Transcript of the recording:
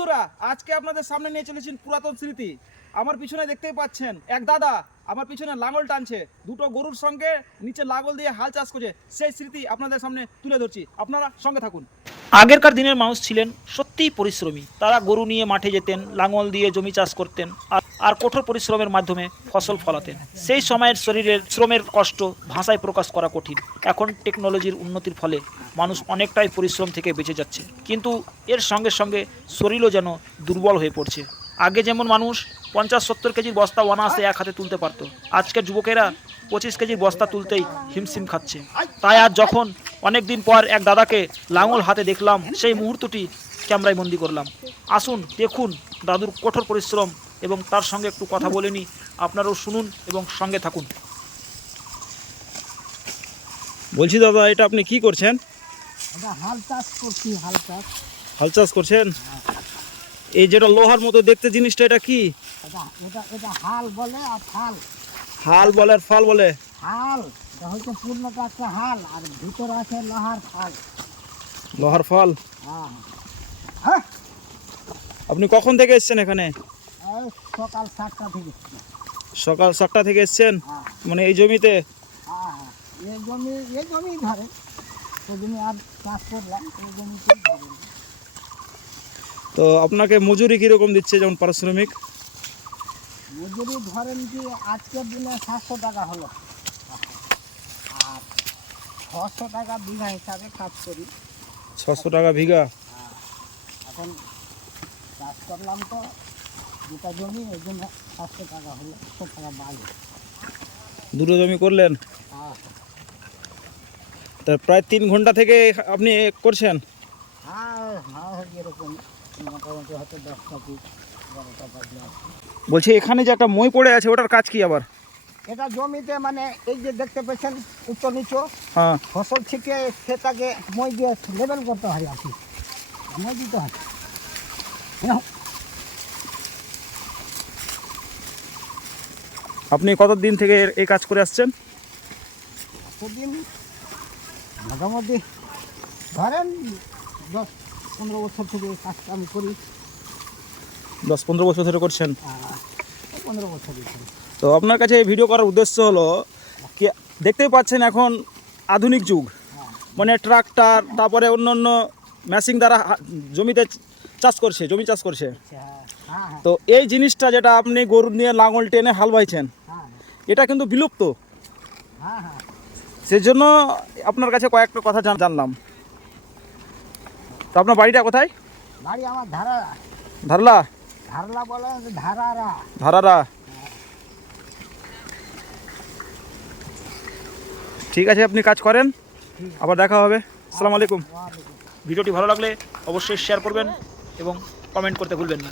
বন্ধুরা, আজকে আপনাদের সামনে নিয়ে চলেছি পুরাতন স্মৃতি। আমার পিছনে দেখতেই পাচ্ছেন এক দাদা আমার পিছনে লাঙল টানছে, দুটো গরুর সঙ্গে নিচে লাঙল দিয়ে হাল চাষ করছে। সেই স্মৃতি আপনাদের সামনে তুলে ধরছি, আপনারা সঙ্গে থাকুন। আগেরকার দিনের মানুষ ছিলেন সত্যিই পরিশ্রমী। তারা গরু নিয়ে মাঠে যেতেন, লাঙল দিয়ে জমি চাষ করতেন আর কঠোর পরিশ্রমের মাধ্যমে ফসল ফলাতেন। সেই সময়ের শরীরের শ্রমের কষ্ট ভাষায় প্রকাশ করা কঠিন। এখন টেকনোলজির উন্নতির ফলে মানুষ অনেকটাই পরিশ্রম থেকে বেঁচে যাচ্ছে, কিন্তু এর সঙ্গে সঙ্গে শরীরও যেন দুর্বল হয়ে পড়ছে। আগে যেমন মানুষ 50-70 কেজির বস্তা অনায়াসে এক হাতে তুলতে পারত, আজকের যুবকেরা 25 কেজির বস্তা তুলতেই হিমশিম খাচ্ছে। তাই আজ যখন অনেক দিন পর এক দাদাকে লাঙল হাতে দেখলাম, সেই মুহূর্তটি ক্যামেরায় বন্দি করলাম। আসুন দেখুন দাদুর কঠোর পরিশ্রম এবং তার সঙ্গে একটু কথা বলে নিই। আপনারাও শুনুন এবং সঙ্গে থাকুন। বলছি দাদা, এটা আপনি কি করছেন? হাল চাষ করছি। হাল চাষ করছেন? এই যেটা লোহার মতো দেখতে জিনিসটা, এটা কি? এটা হাল বলে আর ফাল। হাল বলে আর ফাল বলে? হাল এটা হচ্ছে পূর্ণটা একটা হাল, আর ভিতরে আছে লোহার ফাল। লোহার ফাল। হ্যাঁ, আপনি কখন থেকে এসেছেন এখানে? এই সকাল 7টা থেকে। সকাল 7টা থেকে এসেছেন? হ্যাঁ মানে এই জমিতে? হ্যাঁ, এই জমি ধরে ওই জমি আর চাষ করলাম, এই জমিতে ধরে। তো আপনাকে মজুরি কীরকম দিচ্ছে, যেমন পারিশ্রমিক? মজুরি ধরেন কি আজকের দিনে 700 টাকা হলো, আর 600 টাকা বিঘা হিসাবে কাজ করি। 600 টাকা বিঘা? এখন চাষ করলাম তো দুটা জমি, ওই জন্য 700 টাকা হলো, 100 টাকা বাড়ে। দুটো জমি করলেন? তা প্রায় 3 ঘন্টা থেকে আপনি করছেন? হ্যাঁ হ্যাঁ, এরকম মোটামুটি হয়তো 10টা কি 12টা বাজে। বলছি এখানে যে একটা মই পড়ে আছে, ওটার কাজ কি আবার? এটা জমিতে মানে এই যে দেখতে পেয়েছেন উচ্চ নিচু হ্যাঁ। ফসল থেকে সেটাকে মই দিয়ে লেবেল করতে হয় আর কি, মই দিতে হয়। আপনি কতদিন থেকে এই কাজ করে আসছেন? এতদিন মোটামুটি ধরেন 10-15 বছর থেকে এই কাজটা আমি করি। 10-15 বছর ধরে করছেন? 15 বছর করি। তো আপনার কাছে এই ভিডিও করার উদ্দেশ্য হলো কি, দেখতেই পাচ্ছেন এখন আধুনিক যুগ, মানে ট্রাক্টর, তারপরে অন্য অন্য মেশিন দ্বারা জমিতে চাষ করছে, জমি চাষ করছে। হ্যাঁ তো এই জিনিসটা যেটা আপনি গরু নিয়ে লাঙল টেনে হাল বাইছেন, হ্যাঁ এটা কিন্তু বিলুপ্ত। হ্যাঁ হ্যাঁ, সেই জন্য আপনার কাছে কয়েকটা কথা জানলাম। তো আপনার বাড়িটা কোথায়? বাড়ি আমার ধারারা। ধারলা? ধারলা বলে ধারারা। ধারারা। ঠিক আছে, আপনি কাজ করেন, আবার দেখা হবে। আসসালামু আলাইকুম। ভিডিওটি ভালো লাগলে অবশ্যই শেয়ার করবেন এবং কমেন্ট করতে ভুলবেন না।